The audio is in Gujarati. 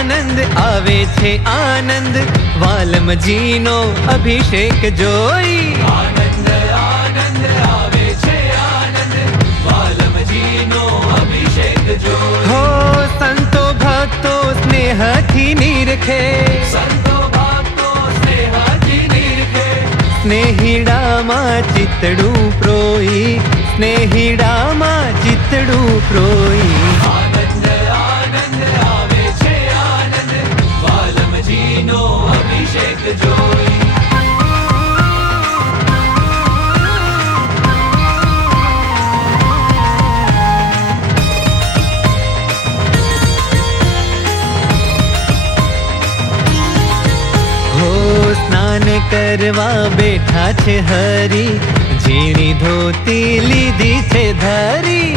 આનંદ આવે છે આનંદ, વાલમજીનો અભિષેક જોઈ. આનંદ આનંદ આવે છે આનંદ, વાલમજીનો અભિષેક જોઈ. હો સંતો ભક્તો સ્નેહથી નિરખે, સંતો ભક્તો સ્નેહથી નિરખે. સ્નેહિડામાં ચિતડું પ્રોઈ, સ્નેહિડામાં ચિતડું પ્રોઈ. આનંદ આનંદ આવે છે આનંદ, વાલમજીનો અભિષેક જોઈ. હો સ્નાન કરવા બેઠા છે હરી, ઝીણી ધોતી લીધી છે ધરી.